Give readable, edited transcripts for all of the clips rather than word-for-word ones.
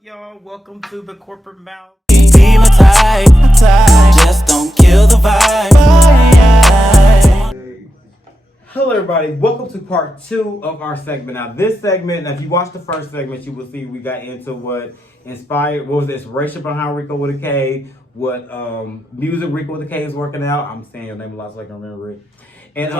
y'all? Welcome to the corporate mouth. Be my type, just don't kill the vibe. Hello, everybody. Welcome to part 2 of our segment. Now, this segment, if you watched the first segment, you will see we got into what was the inspiration behind Riko with a K, what music Riko with a K is working out. I'm saying your name a lot so I can remember it. And,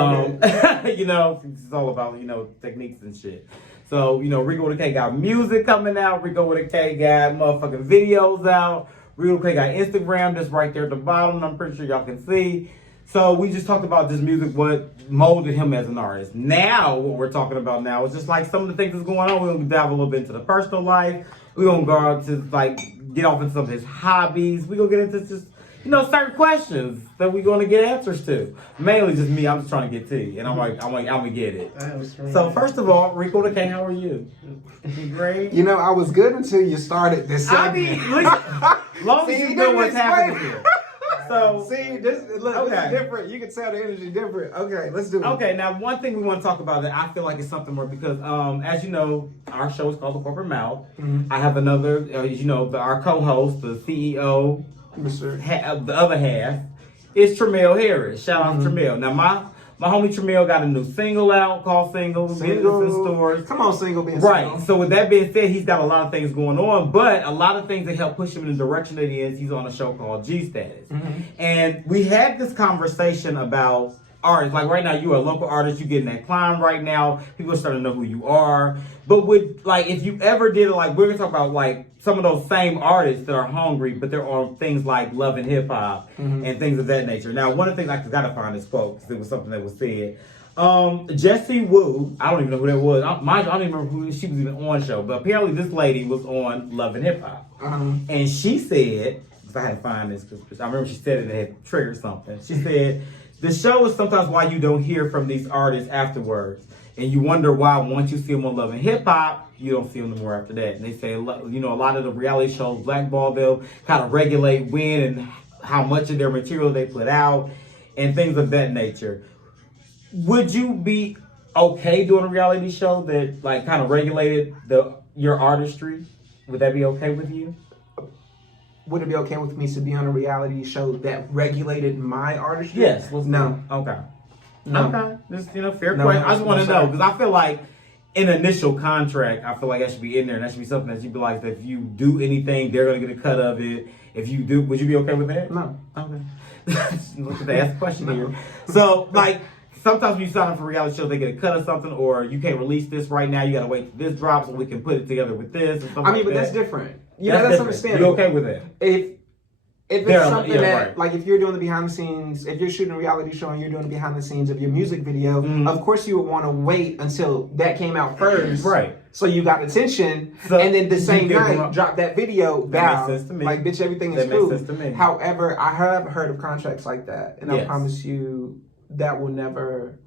it's all about, techniques and shit. So, Riko with a K got music coming out. Riko with a K got motherfucking videos out. Riko with a K got Instagram that's right there at the bottom. I'm pretty sure y'all can see. So we just talked about this music, what molded him as an artist. Now, what we're talking about now is just like some of the things that's going on. We're going to dive a little bit into the personal life. We're going to go out to get off into some of his hobbies. We're going to get into just, certain questions that we're going to get answers to. Mainly just me. I'm just trying to get to you. And I'm going to get it. So first of all, Riko the K, how are you? You great? I was good until you started this segment. Long as you know what's happening here. So this is different. You can tell the energy different. Okay, let's do it. Okay, now one thing we want to talk about that I feel like is something more because as you know, our show is called The Corporate Mouth. Mm-hmm. I have another, our co-host, the CEO, the other half, is Tremel Harris. Shout out to Tremel. Now my homie Tremel got a new single out called Single. Single. In stores. Come on, Single being right. Single. So with that being said, he's got a lot of things going on, but a lot of things that help push him in the direction that he is. He's on a show called G Status. Mm-hmm. And we had this conversation about artists. Like right now, you're a local artist, you're getting that climb right now. People are starting to know who you are. But if you ever did it, we're going to talk about some of those same artists that are hungry, but they're on things like love and hip hop and things of that nature. Now, one of the things I got to find this quote because it was something that was said. Jessie Wu, I don't even know who that was. I don't even remember who she was even on the show, but apparently this lady was on Love and Hip Hop. And she said, because I had to find this, because I remember she said it had triggered something. She said, the show is sometimes why you don't hear from these artists afterwards. And you wonder why once you see them on Love and Hip Hop, you don't see them no more after that. And they say, a lot of the reality shows blackball them, kind of regulate when and how much of their material they put out and things of that nature. Would you be okay doing a reality show that kind of regulated your artistry? Would that be okay with you? Would it be okay with me to be on a reality show that regulated my artistry? Yes. No. Okay. No. Okay. Just, fair question. I just want to know because I feel like in initial contract, I feel like that should be in there and that should be something that you'd be like, that if you do anything, they're going to get a cut of it. If you do, would you be okay with that? No. Okay. Look at that. Ask a question here. So, sometimes when you sign up for a reality show, they get a cut of something, or you can't release this right now. You got to wait till this drops so we can put it together with this. And but that's different. That's understandable. You okay with that? If it's something that, if you're doing the behind the scenes, if you're shooting a reality show and you're doing the behind the scenes of your music video, of course you would want to wait until that came out first. Right. So you got attention, and then the same night, drop that video down. That makes sense to me. Bitch, everything is cool. Makes sense to me. However, I have heard of contracts like that, and I promise you that will never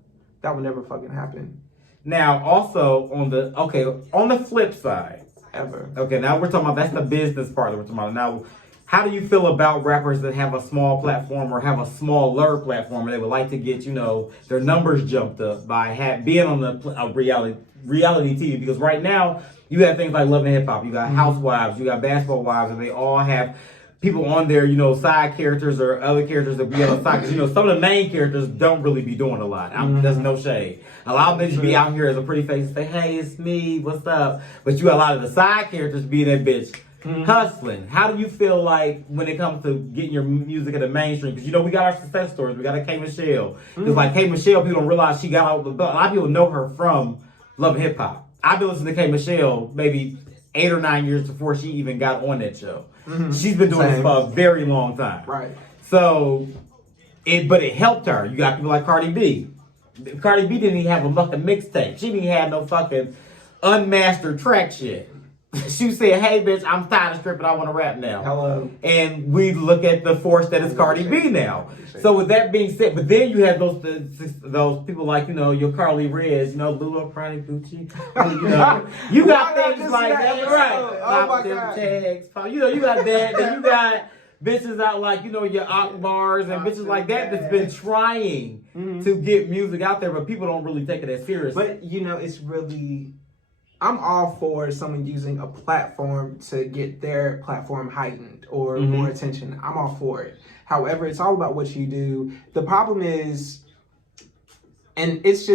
fucking happen. Now, also, on the flip side. Ever. Okay, now we're talking about, that's the business part that we're talking about. Now, how do you feel about rappers that have a small platform or have a smaller platform and they would like to get, their numbers jumped up by being on a reality TV? Because right now, you have things like Love and Hip Hop, you got Housewives, you got Basketball Wives, and they all have people on there, side characters or other characters that be on the side. Because, some of the main characters don't really be doing a lot. There's no shade. A lot of them just be out here as a pretty face and say, hey, it's me, what's up? But you got a lot of the side characters being that bitch hustling. How do you feel like when it comes to getting your music in the mainstream? Because, we got our success stories. We got a K. Michelle. Because, K. Michelle, people don't realize she got out. A lot of people know her from Love and Hip Hop. I've been listening to K. Michelle maybe 8 or 9 years before she even got on that show. She's been doing this for a very long time. Right. So, but it helped her. You got people like Cardi B. Cardi B didn't even have a fucking mixtape. She didn't even have no fucking unmastered track shit. She said, hey, bitch, I'm tired of stripping. I want to rap now. Hello. And we look at the force that is Cardi B now. So with that being said, but then you have those people like, your Carly Reds, Lulu Prada Gucci. You got things like that. Right. Oh, my God. Tags, you got that. Then you got bitches out like, your Akbars and bitches like that that's been trying to get music out there, but people don't really take it as serious. But, it's really I'm all for someone using a platform to get their platform heightened or more attention. I'm all for it. However, it's all about what you do. The problem is, and it's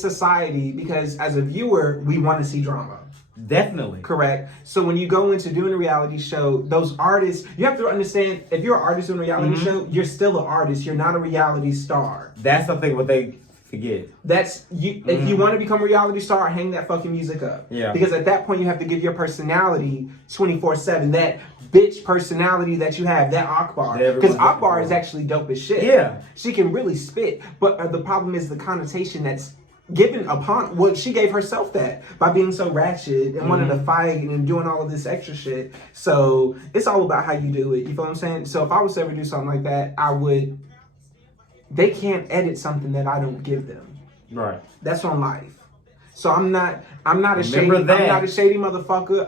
society, because as a viewer, we want to see drama. Definitely. Correct. So when you go into doing a reality show, those artists, you have to understand, if you're an artist in a reality show, you're still an artist. You're not a reality star. That's something what they forget. That's you. If you want to become a reality star, hang that fucking music up. Yeah. Because at that point, you have to give your personality 24/7. That bitch personality that you have, that Akbar. Because Akbar is actually dope as shit. Yeah. She can really spit. But the problem is the connotation that's given upon, well, she gave herself that by being so ratchet and wanting to fight and doing all of this extra shit. So it's all about how you do it. You feel what I'm saying? So if I was to ever do something like that, they can't edit something that I don't give them. Right. That's on life. So I'm not a shady motherfucker.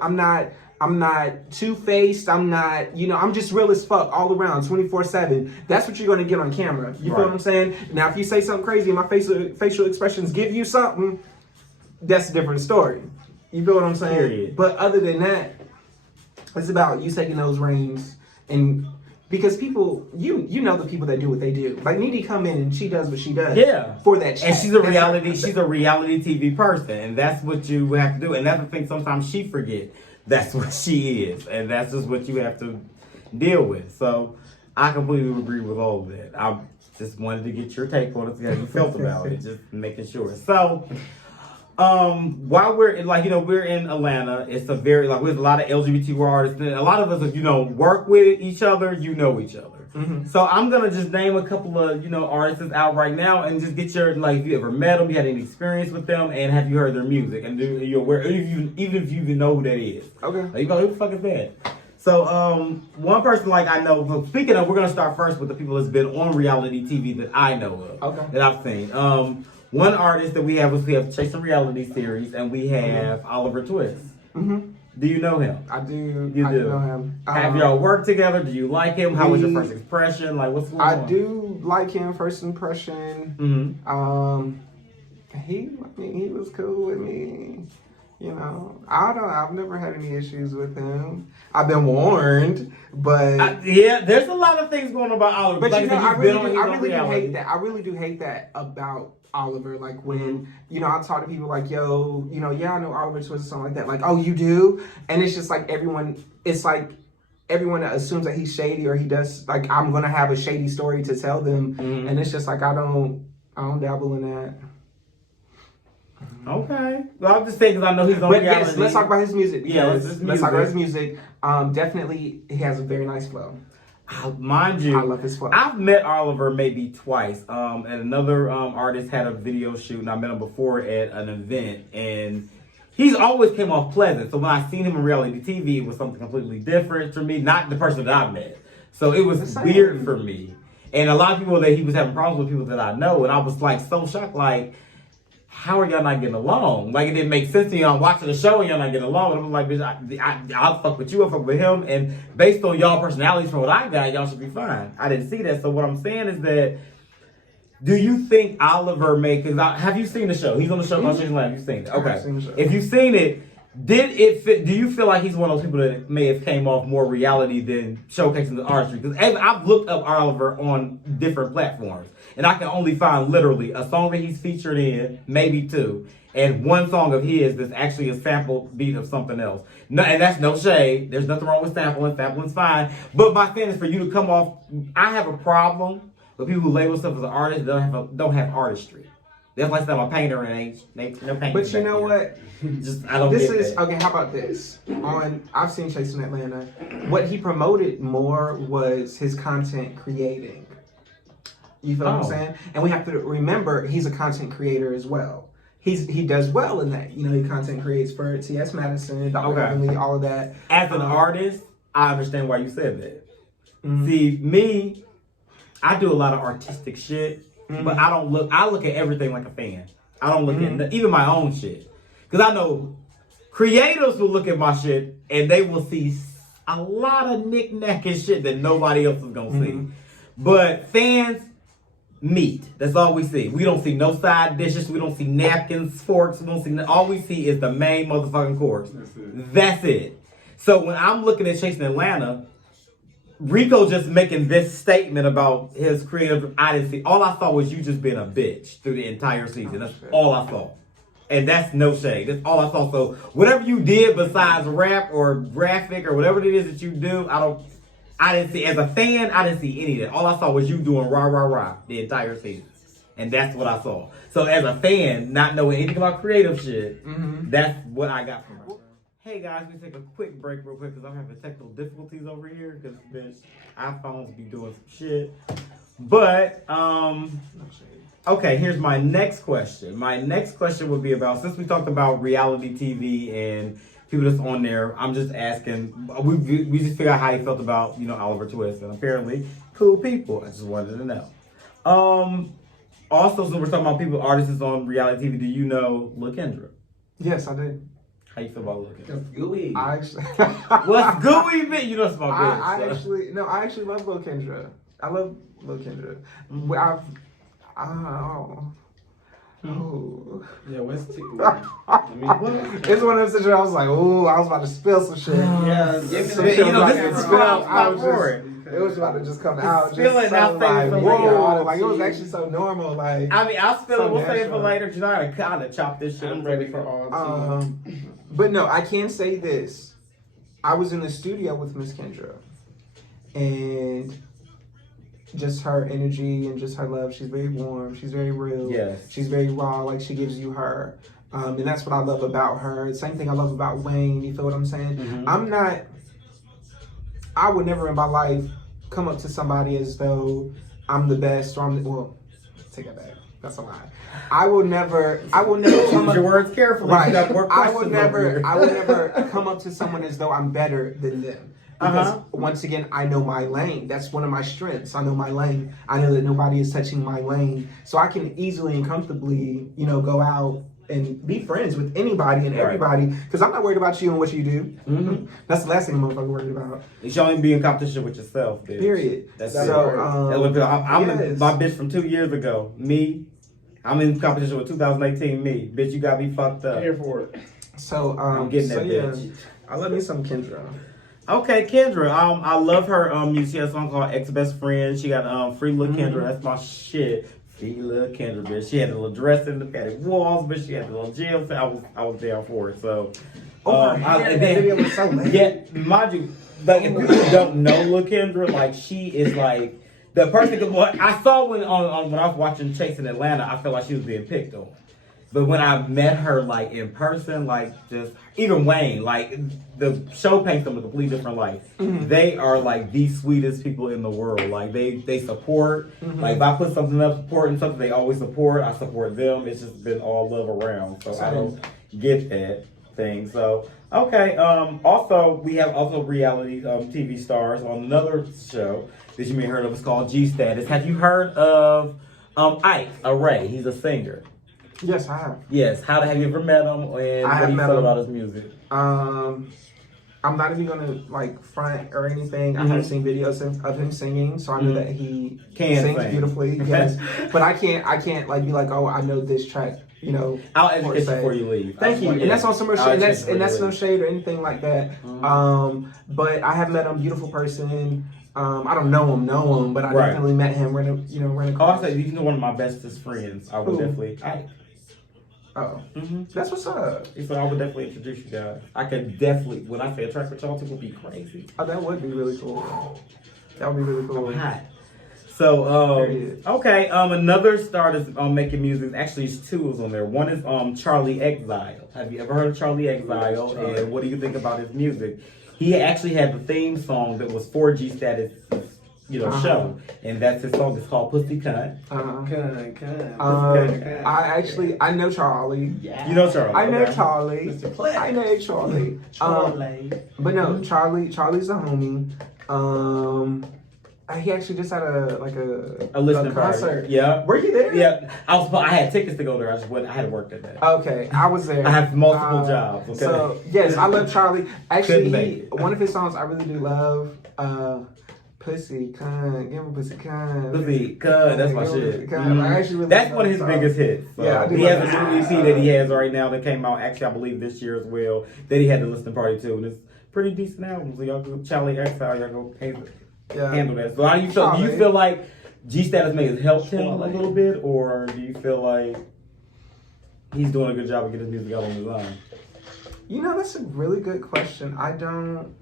I'm not two-faced. I'm not, I'm just real as fuck all around, 24/7. That's what you're going to get on camera. You feel what I'm saying? Now, if you say something crazy and my facial expressions give you something, that's a different story. You feel what I'm saying? Period. But other than that, it's about you taking those reins, and because people, you know the people that do what they do. Like Needy come in and she does what she does. Yeah. For that check. And she's a reality TV person, and that's what you have to do. And that's the thing sometimes she forget. That's what she is, and that's just what you have to deal with. So I completely agree with all of that. I just wanted to get your take on it, how you felt about it, just making sure. So while we're in, we're in Atlanta, it's a very, with a lot of LGBT artists, and a lot of us, work with each other, know each other. So I'm going to just name a couple of, artists out right now and just get your, if you ever met them, you had any experience with them, and have you heard their music, and you're aware, even if you even know who that is. Okay. You go, who the fuck is that? So one person I know, speaking of, we're going to start first with the people that's been on reality TV that I know of, that I've seen. One artist that we have Chasing Reality Series, and we have OliverTwist. Do you know him? I do. You do know him. Have y'all worked together? Do you like him? How was your first impression? What's going on? I do like him. First impression. He was cool with me. I've never had any issues with him. I've been warned, but there's a lot of things going on about Oliver. But I really do hate that about Oliver. When I talk to people yo, I know OliverTwist or something like that. Oh, you do? And it's just everyone. It's everyone assumes that he's shady, or he does. I'm gonna have a shady story to tell them, and it's just I don't dabble in that. Okay. Well, I'm just saying because I know he's on reality. But yes, let's talk about his music. Let's talk about his music. Definitely, he has a very nice flow. Mind you, I love his flow. I've met Oliver maybe twice. And another artist had a video shoot, and I met him before at an event, and he's always came off pleasant. So when I seen him in reality TV, it was something completely different for me, not the person that I met. So it was weird for me. And a lot of people that he was having problems with people that I know, and I was so shocked, how are y'all not getting along? It didn't make sense to you. I'm watching the show and y'all not getting along. And I'm like, bitch, I'll fuck with you, I'll fuck with him. And based on y'all personalities from what I got, y'all should be fine. I didn't see that. So what I'm saying is that, do you think Oliver have you seen the show? He's on the show called Chasing Reality. Have you seen it? Okay. I've seen the show. If you've seen it, did it fit? Do you feel like he's one of those people that may have came off more reality than showcasing the artistry? Because I've looked up Oliver on different platforms, and I can only find literally a song that he's featured in, maybe two, and one song of his that's actually a sample beat of something else. No, and that's no shade. There's nothing wrong with sampling. Sampling's fine. But my thing is for you to come off. I have a problem with people who label themselves as an artist that don't have artistry. That's like I'm a painter and ain't no painting. But you know what? I don't get that. Okay, how about this? I've seen Chasing Atlanta. What he promoted more was his content creating. You feel what I'm saying? And we have to remember he's a content creator as well. He does well in that. He content creates for T.S. Madison, Dr. Heavenly, all of that. As an artist, I understand why you said that. See, me, I do a lot of artistic shit. But I look at everything like a fan. I don't look at even my own shit. Because I know creators will look at my shit and they will see a lot of knick-knack and shit that nobody else is going to see. But fans, meat. That's all we see. We don't see no side dishes. We don't see napkins, forks. We don't see. All we see is the main motherfucking course. That's it. So when I'm looking at Chasing Atlanta, Riko just making this statement about his creative identity. All I saw was you just being a bitch through the entire season. That's all I saw. And that's no shade. That's all I saw. So whatever you did besides rap or graphic or whatever it is that you do, I didn't see, as a fan, I didn't see any of that. All I saw was you doing rah, rah, rah the entire season. And that's what I saw. So as a fan, not knowing anything about creative shit, that's what I got from her. Hey guys, we take a quick break real quick because I'm having technical difficulties over here because iPhones be doing some shit. But, okay, here's my next question. My next question would be about, since we talked about reality TV and people that's on there, I'm just asking, we just figured out how you felt about, OliverTwist, and apparently cool people. I just wanted to know. Also, so we're talking about people, artists on reality TV, do you know Lil Kendra? Yes, I do. How you feel about Lil Kendra? That's gooey. I actually... What's gooey, man? You know it's about good. I actually love Lil Kendra. I love Lil Kendra. Yeah, what's it's one of those situations I was like, ooh, I was about to spill some shit. This is spell for it. It was about to just come out. Spill it, I'll save it for later. Like, it was actually so normal. Like, I mean, I'll spill it. We'll save it for later. You know how to kind of chop this shit. I'm ready for all tea. But no, I can say this. I was in the studio with Miss Kendra, and just her energy and just her love. She's very warm. She's very real. Yes. She's very raw. Like, she gives you her. And that's what I love about her. Same thing I love about Wayne. You feel what I'm saying? I would never in my life come up to somebody as though I'm the best or take that back. That's a lie. I will never Choose your words carefully. Right. I would never come up to someone as though I'm better than them. Because once again, I know my lane. That's one of my strengths. I know my lane. I know that nobody is touching my lane. So I can easily and comfortably, go out and be friends with anybody and everybody. Because I'm not worried about you and what you do. That's the last thing I'm worried about. You should only be in competition with yourself, bitch. Period. That's so. I'm my bitch from 2 years ago. Me. I'm in competition with 2018. Me. Bitch, you got me fucked up. Here for it. So I'm getting that bitch. I love me some Kendra. Okay, Kendra. I love her music. She has a song called Ex-Best Friend. She got Free Lil Kendra. That's my shit. Free Lil Kendra, bitch. She had a little dress in the padded walls, but she had a little jail. I was down for it. So, that video was so late. Yeah, mind you, like if you don't know Lil Kendra, like she is like the person. I saw when I was watching Chasing Atlanta, I felt like she was being picked on. But when I met her, like, in person, like, just, even Wayne, like, the show paints them a completely different life. They are, like, the sweetest people in the world. Like, they support. Like, if I put something up, supporting something, they always support. I support them. It's just been all love around. So I don't get that thing. So, okay. Also, we have reality TV stars on another show that you may have heard of. It's called G Status. Have you heard of Ike Array? He's a singer. Yes, I have. Yes. Have you ever met him? And what do you feel about his music? I'm not even gonna front or anything. I have seen videos of him singing, so I know that he sings beautifully. Yes, but I can't be like, oh, I know this track. I'll educate you before you leave. Thank you. And that's on some shade. And that's no shade or anything like that. But I have met him, beautiful person. I don't know him, but I definitely met him. Ran across. Also, he's one of my bestest friends. I would definitely. That's what's up. So I would definitely introduce you guys. I could definitely, when I say a track with y'all, it would be crazy. Oh, that would be really cool. That would be really cool. I'm hot. So, okay, another star that's making music. Actually, there's two on there. One is Charlie Exile. Have you ever heard of Charlie Exile? And what do you think about his music? He actually had the theme song that was 4G Status. Show, and that's his song. It's called Pussy Cunt. I know Charlie. Yeah. You know Charlie. I know Charlie. I know Charlie. But no, Charlie's a homie. He actually just had a listening concert. Party. Yeah. Were you there? Yeah. I had tickets to go there. I had to work that day. Okay, I was there. I have multiple jobs. Okay. So yes, I love Charlie. Actually, one of his songs I really do love. Pussy, cunt, give him pussy, cunt. Pussy, cunt, that's my shit. Really that's one of his biggest hits. So. Yeah, he has a new EP that he has right now that came out, actually, I believe this year as well, that he had the listening party too. And it's pretty decent album. So y'all go, Charlie Exile, y'all go handle that. So how do you feel? Do you feel like G-Status may have helped him a little bit, or do you feel like he's doing a good job of getting his music out on his own? You know, that's a really good question. I don't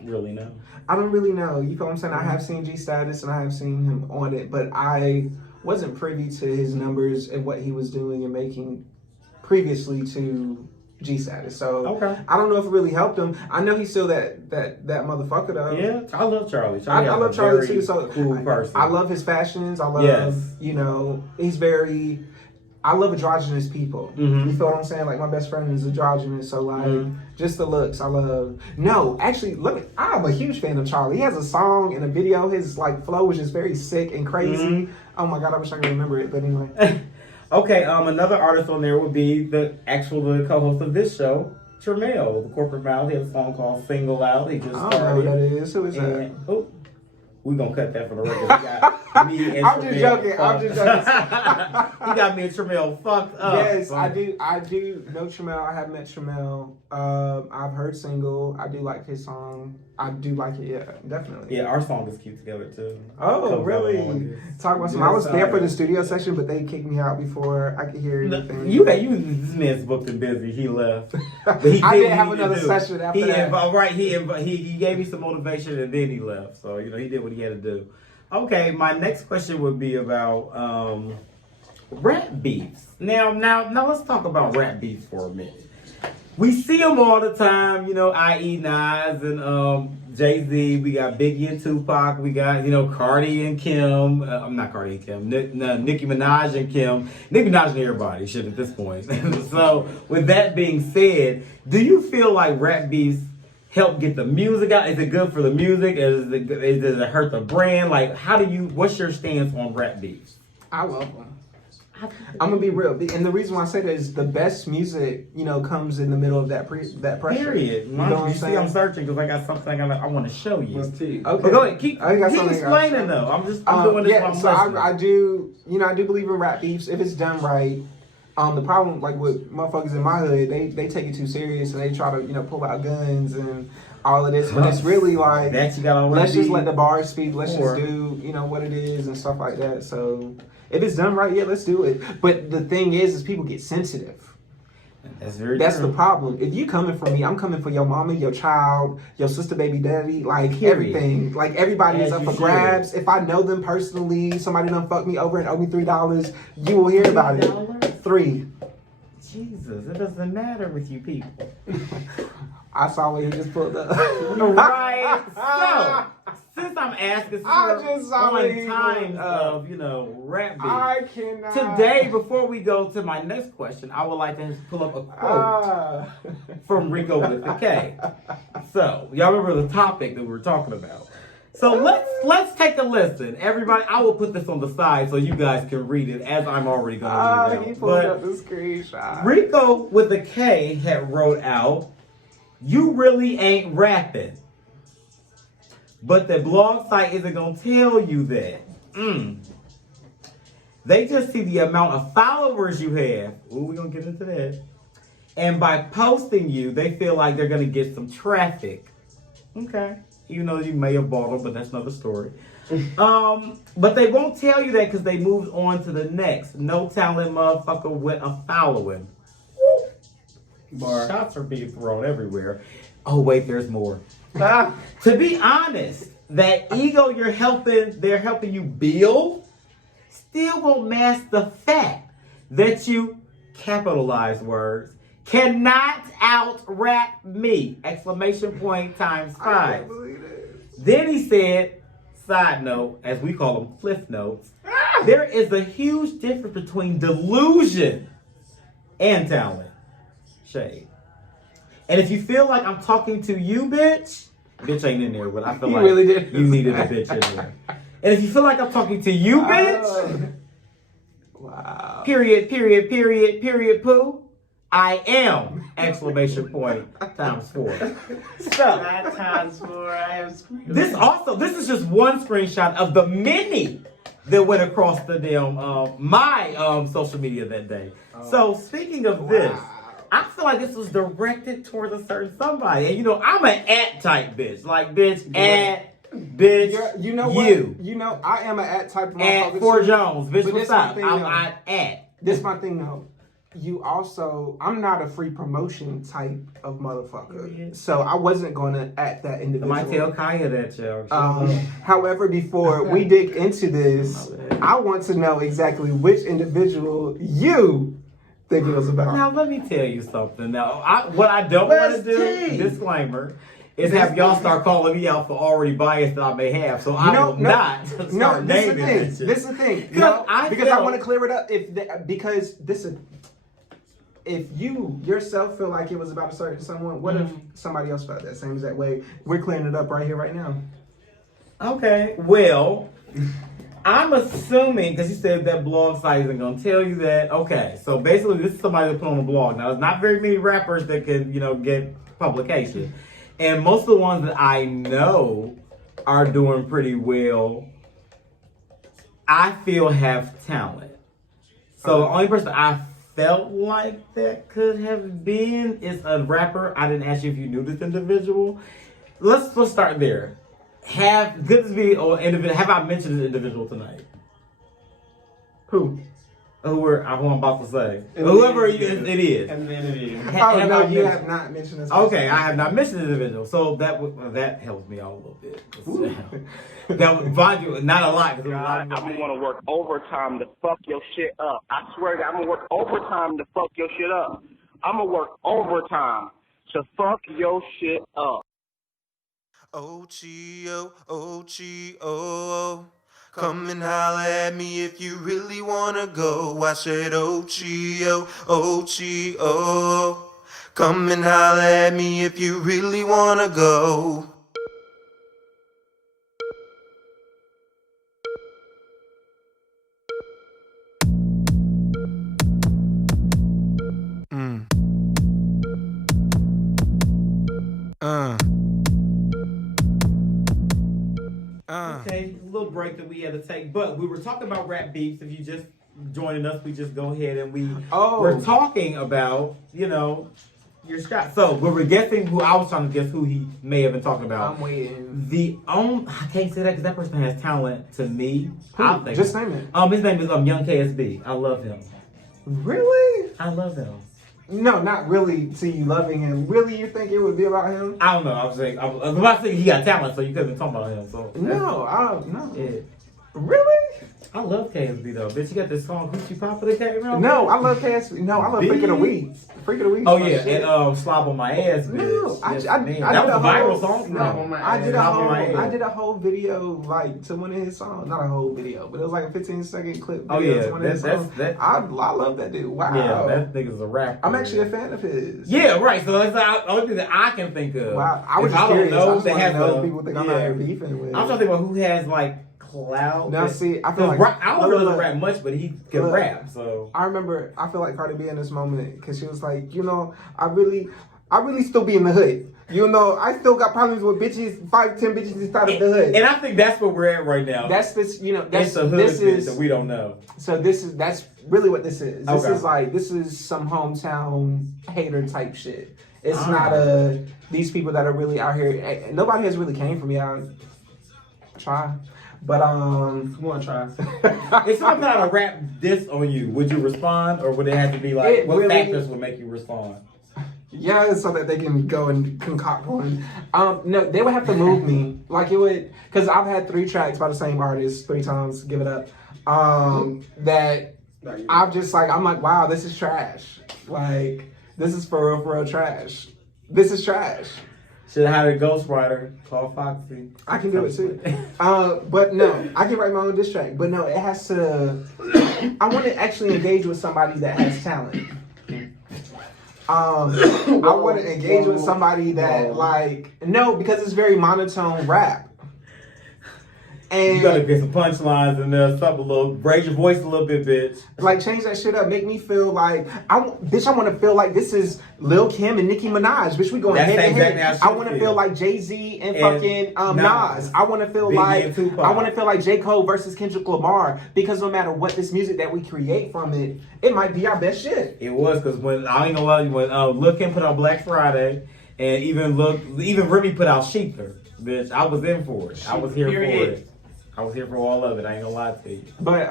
really know. I don't really know. You know what I'm saying? I have seen G-Status and I have seen him on it, but I wasn't privy to his numbers and what he was doing and making previously to G-Status. So I don't know if it really helped him. I know he's still that motherfucker though. Yeah, I love Charlie. I love Charlie too. So cool person. I love his fashions. I love, you know, he's very. I love androgynous people. You feel what I'm saying? Like my best friend is androgynous, so like just the looks I love. No, actually, I'm a huge fan of Charlie. He has a song and a video. His like flow was just very sick and crazy. Oh my god, I wish I could remember it, but anyway. Okay, another artist on there would be the co-host of this show, Tremel, the corporate mouth. He has a song called "Single Out." He just started. I don't know who that is. Who is that? Oh, we're gonna cut that for the record. I'm just joking. He got me and Tremel fucked up. Yes, I do know Tremel. I have met Tremel. I've heard "Single." I do like his song. I do like it. Yeah, definitely. Yeah, our song is cute together too. Oh, really? Talk about some. I was there for the studio session, but they kicked me out before I could hear anything. This man's booked and busy. He left. But he I didn't have another session after that. He gave me some motivation and then he left. So you know he did what he had to do. Okay, my next question would be about rap beefs. Now let's talk about rap beefs for a minute. We see them all the time, you know, i.e. Nas and Jay-Z. We got Biggie and Tupac. We got, you know, Cardi and Kim. Not Cardi and Kim. Nicki Minaj and Kim. Nicki Minaj and everybody, shit, at this point. So, with that being said, do you feel like rap beefs help get the music out? Is it good for the music? Does it hurt the brand? Like, what's your stance on rap beefs? I love them. I'm gonna be real, and the reason why I say that is the best music, you know, comes in the middle of that pressure. Period. You see, I'm searching because I got something I want to show you. Okay, but go ahead, keep explaining though. I'm doing this. Yeah, so I do believe in rap beefs if it's done right. The problem, like with motherfuckers in my hood, they take it too serious and they try to, you know, pull out guns and all of this, but it's really like let's just let the bars speak. Let's just do, you know, what it is and stuff like that. So. If it's done right, yeah, let's do it. But the thing is people get sensitive. That's That's the problem. If you coming for me, I'm coming for your mama, your child, your sister, baby daddy, like everything. Like everybody is up for grabs. If I know them personally, somebody done fuck me over and owe me $3, you will hear about it. $3. Jesus, it doesn't matter with you people. I saw what he just pulled up. Right. So, since I'm asking times of, you know, rap beef. I cannot. Today, before we go to my next question, I would like to pull up a quote from Riko with the K. So, y'all remember the topic that we were talking about. So let's take a listen. Everybody, I will put this on the side so you guys can read it as I'm already going to read it. He pulled up the screenshot. Riko with the K had wrote out, "You really ain't rapping. But the blog site isn't going to tell you that. They just see the amount of followers you have." Ooh, we're going to get into that. "And by posting you, they feel like they're going to get some traffic." Okay. Even though you may have bought them, but that's another story. But they won't tell you that because they moved on to the next. No talent motherfucker with a following. Shots are being thrown everywhere. Oh, wait, there's more. To be honest, that ego they're helping you build still won't mask the fact that you, capitalized words, cannot out-rap me! Exclamation point times 5. Then he said, side note, as we call them cliff notes, there is a huge difference between delusion and talent. Shade. And if you feel like I'm talking to you, bitch ain't in there, but I feel like you needed a bitch in there. And if you feel like I'm talking to you, bitch, wow. period, poo, I am! Exclamation point times 4. So, Not times 4. I am screaming. This is just one screenshot of the many that went across the damn my social media that day. So speaking of this, I feel like this was directed towards a certain somebody. And you know, I'm an at type bitch. Like bitch, at bitch. You know what? You know, I am an at type of motherfucker. At 4 Jones, bitch, what's up? I'm at. This my thing though. You also, I'm not a free promotion type of motherfucker. So I wasn't going to at that individual. I might tell Kaya that, yo. However, before we dig into this, I want to know exactly which individual you think it was about. Now, let me tell you something. Now, what I don't want to do, disclaimer, is have y'all start calling me out for already bias that I may have. So I will not start naming that shit. This is the thing. Because I want to clear it up. If you yourself feel like it was about a certain someone, what if somebody else felt that same exact way? We're clearing it up right here, right now. Okay, well, I'm assuming, because you said that blog site isn't going to tell you that. Okay, so basically this is somebody that put on a blog. Now, there's not very many rappers that can, get publication. And most of the ones that I know are doing pretty well, I feel have talent. So the only person I felt like that could have been is a rapper. I didn't ask you if you knew this individual. Let's start there. Have I mentioned this individual tonight? Who I'm about to say. Whoever it is. In the interview. You have not mentioned this. Okay, I have not mentioned the individual, so that helps me out a little bit. That would find you not a lot. I'm gonna work overtime to fuck your shit up. I swear to God, I'm gonna work overtime to fuck your shit up. I'm gonna work overtime to fuck your shit up. O-G-O, come and holla at me if you really wanna go. I said O-G-O, come and holla at me if you really wanna go. Okay, a little break that we had to take, but we were talking about rap beefs. If you just joining us, we just go ahead and we're talking about, your shot. So we were guessing who I was trying to guess who he may have been talking about. I'm waiting. I can't say that because that person has talent to me. Just name it. His name is Yung KSB. I love him. Really? I love him. No, not really. See you loving him. Really, you think it would be about him? I don't know. I was about to say he got talent, so you couldn't talk about him. So no, I don't know. Yeah. Really? I love KSB though. Bitch, you got this song Hoochie Papa that came out? No, I love KSB. No, I love Freak of the Week. Freak of the Week. Oh yeah, and Slob on My Ass, bitch. No, that was a viral song. No, I did a whole video like to one of his songs. Not a whole video, but it was like a 15-second clip. Oh yeah, I love that dude. Wow. Yeah, that nigga's a rapper. I'm actually a fan of his. Yeah, right. So that's the only thing that I can think of. Wow, I was just curious. I just want to know people think I'm out here beefing with. I'm trying to think about who has like clout. Now see, I feel like I don't really rap much, but he can rap. So I feel like Cardi B in this moment because she was like, I really still be in the hood. I still got problems with bitches, 5-10 bitches inside of the hood. And I think that's where we're at right now. That's this, that's the hood bitch that we don't know. So that's really what this is. This is some hometown hater type shit. It's not these people that are really out here. Nobody has really came for me. I try. But come on, try. If someone got a rap diss on you, would you respond, or would it have to be like what factors would make you respond? Yeah, so that they can go and concoct one. No, they would have to move me. Like it would, because I've had 3 tracks by the same artist 3 times. Give it up. That I'm just like, I'm like, wow, this is trash. Like this is for real trash. This is trash. Should have had a ghostwriter called Foxy. I can do it too. But no, I can write my own diss track. But no, it has to. I want to actually engage with somebody that has talent. I want to engage with somebody that because it's very monotone rap. And you gotta get some punchlines in there, something a little, raise your voice a little bit, bitch. Like, change that shit up. Make me feel like, I want to feel like this is Lil Kim and Nicki Minaj. Bitch, we going head to head. I want to feel like Jay-Z and fucking Nas. I want to feel like J. Cole versus Kendrick Lamar. Because no matter what this music that we create from it, it might be our best shit. It was, because when, I ain't gonna lie, when Lil Kim put out Black Friday, and even Remy put out Sheether, bitch, I was in for it. I was here for it. I was here for all of it. I ain't gonna lie to you. But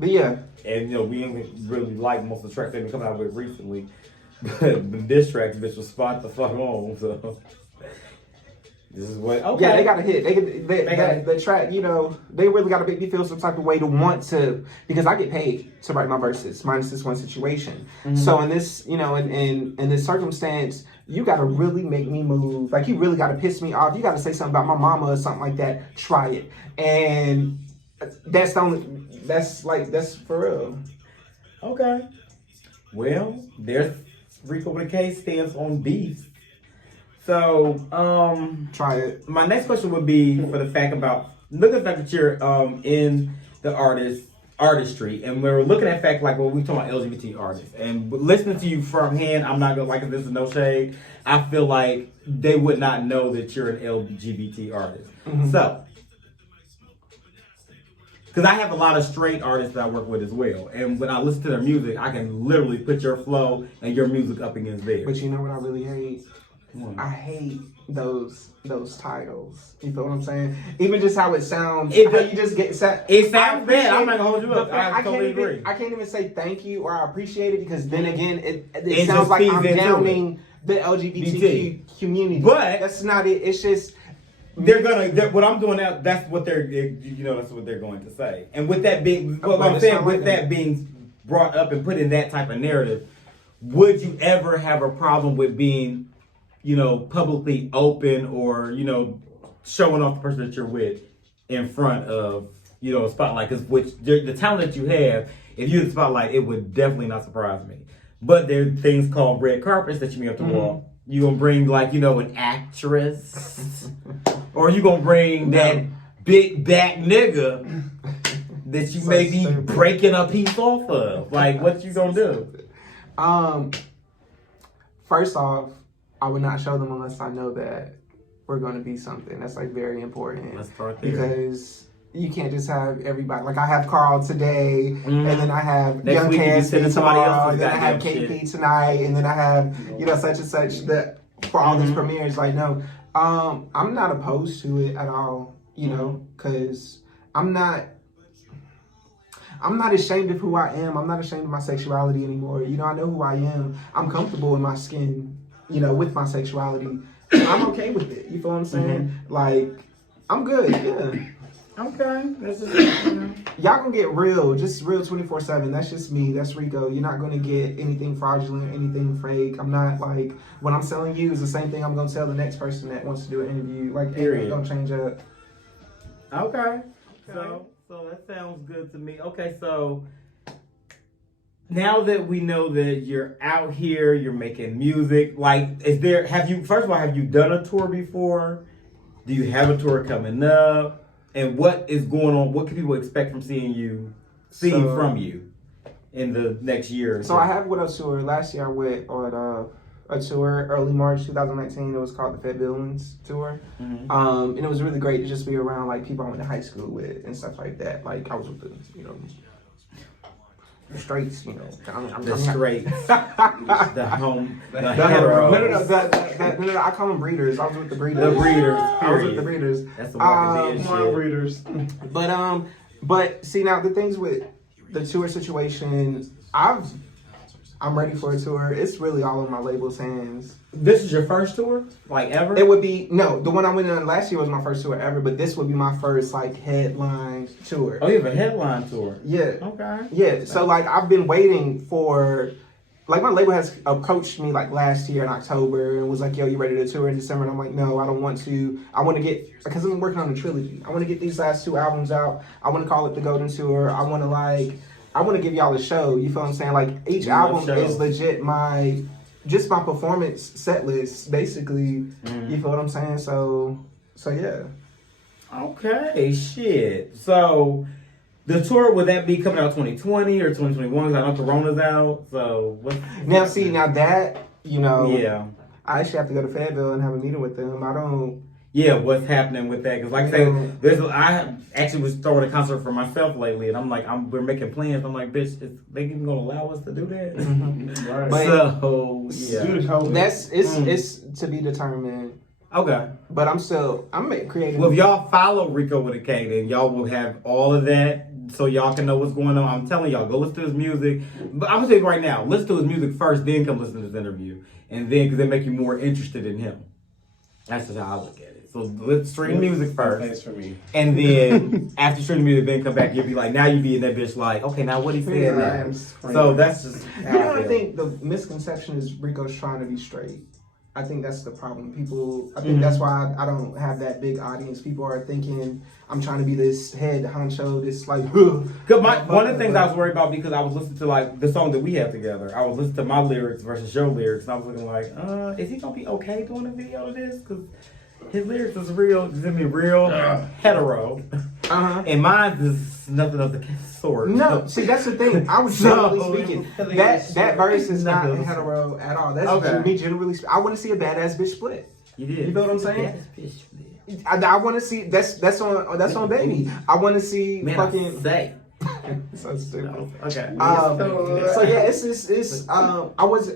yeah. And we ain't really like most of the tracks they've been coming out with recently. But the diss tracks, bitch, was spot the fuck on. So this is what. Okay. Yeah, they got a hit. The track. They really got to make me feel some type of way to want to, because I get paid to write my verses, minus this one situation. Mm-hmm. So in this, in this circumstance, you got to really make me move. Like, you really got to piss me off. You got to say something about my mama or something like that. Try it. And that's for real. Okay. Well, there's Riko with a K stands on beef. So, try it. My next question would be for the fact that you're in the artistry, and we're looking at fact like when we talk about LGBT artists, and listening to you firsthand, I'm not gonna this is no shade. I feel like they would not know that you're an LGBT artist. Mm-hmm. So, because I have a lot of straight artists that I work with as well, and when I listen to their music, I can literally put your flow and your music up against theirs. But you know what I really hate? I hate those titles. You feel what I'm saying? Even just how it sounds. How you just get set. It sounds bad. I'm not gonna hold you up. I totally agree. I can't even say thank you or I appreciate it, because then again, it sounds like I'm downing the LGBTQ community. But that's not it. It's just what I'm doing now. That's what they're going to say. And with that being, what I'm saying, with that being brought up and put in that type of narrative, would you ever have a problem with being, publicly open or, showing off the person that you're with in front of, a spotlight? Because the talent that you have, if you're the spotlight, it would definitely not surprise me. But there are things called red carpets that you may have to walk. You gonna bring an actress, or you gonna bring that big back nigga that you may be breaking a piece off of. Like, what you gonna do? First off, I would not show them unless I know that we're going to be something. That's very important. Let's start there. Because you can't just have everybody. Like, I have Carl today, and then I have Yung KSB tomorrow, and then I have KP tonight, and then I have such and such for all these premieres. Like, no, I'm not opposed to it at all. Because I'm not ashamed of who I am. I'm not ashamed of my sexuality anymore. I know who I am. I'm comfortable in my skin. With my sexuality, I'm okay with it. You feel what I'm saying? Mm-hmm. Like, I'm good. Yeah. Okay. That's Y'all gonna get real, just real 24/7. That's just me. That's Riko. You're not gonna get anything fraudulent, anything fake. I'm not like, what I'm selling you is the same thing I'm gonna tell the next person that wants to do an interview. Like, period. Don't change up. Okay. So that sounds good to me. Okay, so now that we know that you're out here, you're making music, have you done a tour before? Do you have a tour coming up? And what is going on? What can people expect from seeing from you in the next year? So I have went on tour. Last year I went on a tour early March 2019. It was called the Fed Buildings Tour. Mm-hmm. And it was really great to just be around people I went to high school with and stuff like that. Like, I was with the straights, the straights, the heteros. No, I call them breeders. I was with the breeders. The breeders. I was with the breeders. That's the walking dead breeders. But see, now the things with the tour situation, I'm ready for a tour. It's really all in my label's hands. This is your first tour, ever? It would be the one I went on last year was my first tour ever, but this would be my first headline tour. Oh, you have a headline tour? Yeah. Okay. Yeah. So I've been waiting for, my label has approached me last year in October and was like, yo, you ready to tour in December? And I'm like, no, I don't want to. I want to get, because I'm working on a trilogy. I want to get these last 2 albums out. I want to call it the Golden Tour. I want to give y'all a show. You feel what I'm saying? Each album is legit my performance set list, basically. Mm-hmm. You feel what I'm saying? So yeah. Okay, shit. So the tour, would that be coming out 2020 or 2021? I know Corona's out. So what? Now see, now that yeah, I actually have to go to Fayetteville and have a meeting with them. I don't. Yeah, what's happening with that? Because like I said, I actually was throwing a concert for myself lately, and I'm like, we're making plans. I'm like, bitch, is they even gonna allow us to do that? Right. So yeah, it's to be determined. Okay, but I'm creating. Well, if y'all follow Riko with a K, then y'all will have all of that, so y'all can know what's going on. I'm telling y'all, go listen to his music. But I'm gonna tell you right now, listen to his music first, then come listen to this interview, and then because they make you more interested in him. That's just how I look at it. So let's stream music first, for me. And then after stream music, then come back. You'll be like, now you be in that bitch like, okay, now what he said. Yeah, so that's just. I think the misconception is Riko's trying to be straight. I think that's the problem. I think that's why I don't have that big audience. People are thinking I'm trying to be this head honcho, this like. One of the things I was worried about because I was listening to like the song that we have together. I was listening to my lyrics versus your lyrics, and I was looking like, is he gonna be okay doing a video of this? Because his lyrics is real hetero, and mine is nothing of the sort. No, see that's the thing. I was generally speaking. That verse is not hetero at all. That's me generally speaking. I want to see a badass bitch split. You did. You know what I'm saying? I want to see that's on baby. I want to see fucking. Say. So stupid. Okay. So yeah, it's I was.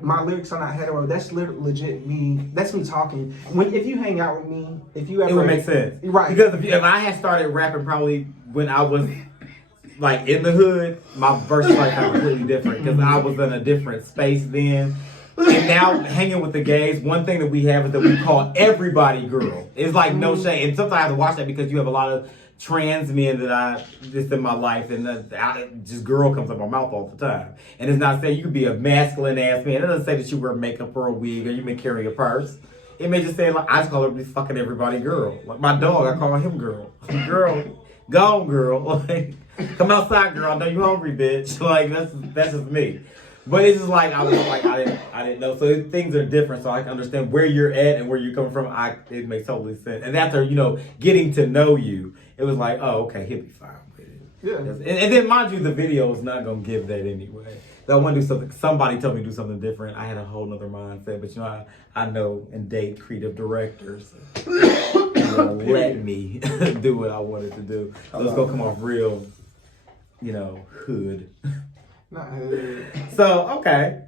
My lyrics are not hetero. That's legit me. That's me talking. If you hang out with me, if you ever, it would make sense, right? Because if I had started rapping probably when I was like in the hood, my verse was like completely different because I was in a different space then. And now hanging with the gays, one thing that we have is that we call everybody girl. It's like no shade, and sometimes I have to watch that because you have a lot of trans men that I just in my life, and just girl comes up my mouth all the time. And it's not saying you could be a masculine ass man. It doesn't say that you wear makeup or a wig or you may carry a purse. It may just say like I just call her fucking everybody girl. Like my dog, I call him girl. Girl, go on, girl. Like come outside, girl. I know you hungry, bitch. Like that's just me. But it's just like I was like I didn't know. So things are different, so I can understand where you're at and where you're coming from. It makes totally sense. And after getting to know you, it was like, oh, okay, he'll be fine with it. Yeah. And then mind you, the video is not gonna give that anyway. So I want to do something. Somebody told me to do something different. I had a whole nother mindset, but I know and date creative directors. Let me do what I wanted to do. So it's gonna come off real, hood. Not hood. So okay.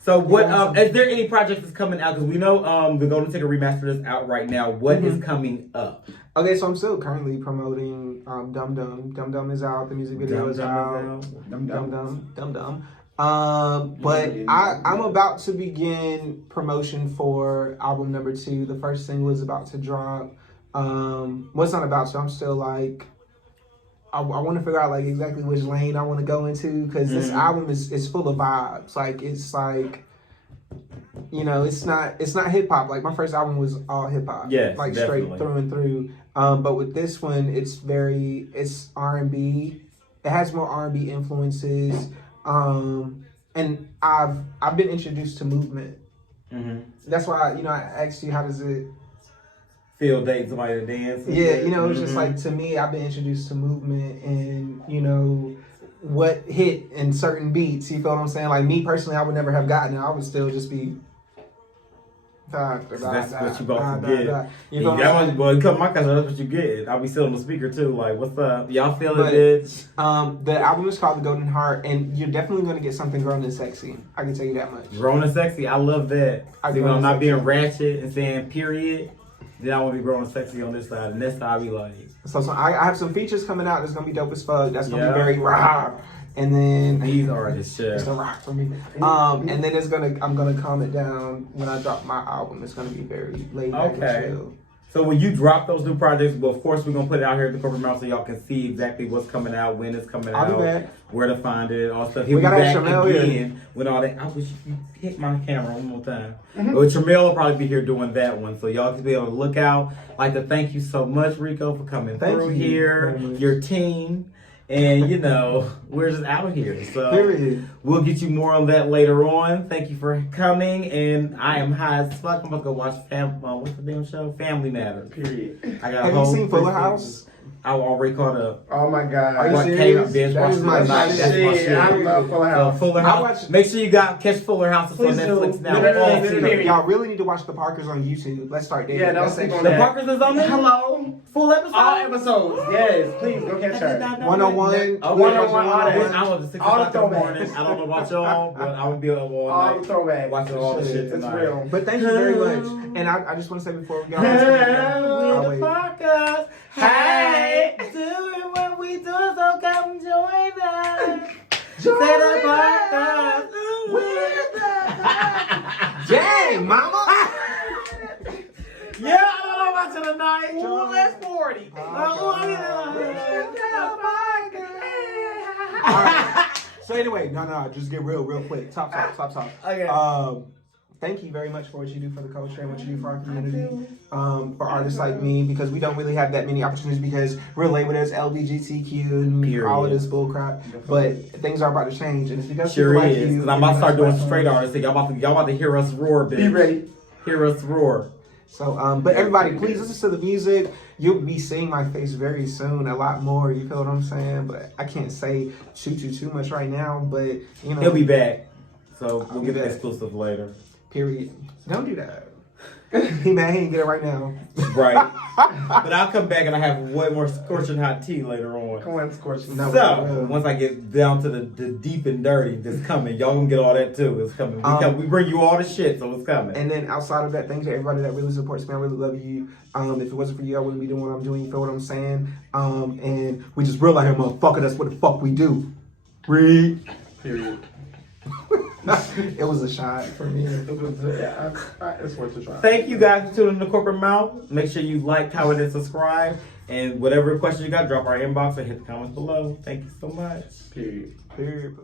So what? Is there any project that's coming out? Because we know the Golden Ticket Remastered is out right now. What is coming up? Okay, so I'm still currently promoting Dum Dum. Dum Dum is out. The music video is out. Dum Dum. But I'm about to begin promotion for album number 2. The first single is about to drop. It's not about to. I'm still like. I want to figure out like exactly which lane I want to go into because this album is full of vibes. Like it's like, it's not hip hop. Like my first album was all hip hop, like definitely. Straight through and through. But with this one, it's R&B. It has more R&B influences. And I've been introduced to movement. That's why I asked you how does it feel dating somebody to dance. Yeah, it's just like to me, I've been introduced to movement and what hit in certain beats. You feel what I'm saying? Like me personally, I would never have gotten it. I would still just be. That's what you about to get. You feel what well, you come my cousin, that's what you get. I'll be still on the speaker too. Like, what's up? Y'all feeling it? The album is called The Golden Heart, and you're definitely gonna get something grown and sexy. I can tell you that much. Grown and sexy, I love that. See, when I'm not being ratchet and saying period. Then I want to be growing sexy on this side, and this side I'll be like. So I have some features coming out that's gonna be dope as fuck. That's gonna be very raw. And then these are the shit. It's a rock for me. And then I'm gonna calm it down when I drop my album. It's gonna be very laid back and chill. So when you drop those new projects, well, of course we're gonna put it out here at the Corporate Mouth so y'all can see exactly what's coming out, when it's coming out, where to find it, all stuff. He'll be back again with all that. I wish you hit my camera one more time. But Tramel will probably be here doing that one, so y'all can be able to look out. I'd like to thank you so much, Riko, for coming through here, your team. And, you know, we're just out here. So we'll get you more on that later on. Thank you for coming. And I am high as fuck. I'm about to go watch what's the damn show? Family Matters. Period. I got Have you seen Fuller House? I already caught up. Oh my God. Are you serious? That is my shit. I love Fuller House. Fuller House. Make sure you catch Fuller House. It's on Netflix now. No. Y'all really need to watch The Parkers on YouTube. Let's start there. Yeah, don't sleep on The that. Parkers is on there? Hello. Full episode? All episodes. Yes, please go catch her. 101. I was at 6 o'clock in the morning. I don't know about y'all, but I would be up all All night. the throwback. Watching all the shit It's tonight. real. But thank you very much. And I just want to say before we go, We're the Parkers. Hey, doing what we do, so come join us. Say the Parkers. We're the Parkers. Dang, mama. Yeah, I don't know about you tonight. Ooh, that's 40. So anyway, no, just get real quick. Top. Okay. Thank you very much for what you do for the culture and what you do for our community, for artists like me, because we don't really have that many opportunities because we're labeled as LGBTQ and all of this bullcrap. But things are about to change, and it's because Sure people like is. you. Cause I'm about to start doing straight artists. Y'all about to hear us roar, bitch. Be ready. Hear us roar. So, but everybody, please listen to the music. You'll be seeing my face very soon, a lot more. You feel what I'm saying? But I can't say too much right now. But you know, He'll be back, so we'll be get the back. exclusive later. Period. Don't do that. He mad he didn't get it right now. Right. But I'll come back and I have way more scorching hot tea later on. Come on, Scorch. No, So, once I get down to the deep and dirty that's coming, y'all gonna get all that too. It's coming. We bring you all the shit, so it's coming. And then outside of that, thanks to everybody that really supports me. I really love you. If it wasn't for you, I wouldn't be doing what I'm doing. You feel what I'm saying? And we just real out here, motherfucker. That's what the fuck we do. Read. Period. It was a shot for me. It's worth a try. Thank you guys for tuning in to Corporate Mouth. Make sure you like, comment, and subscribe. And whatever questions you got, drop our inbox or hit the comments below. Thank you so much. Period. Period.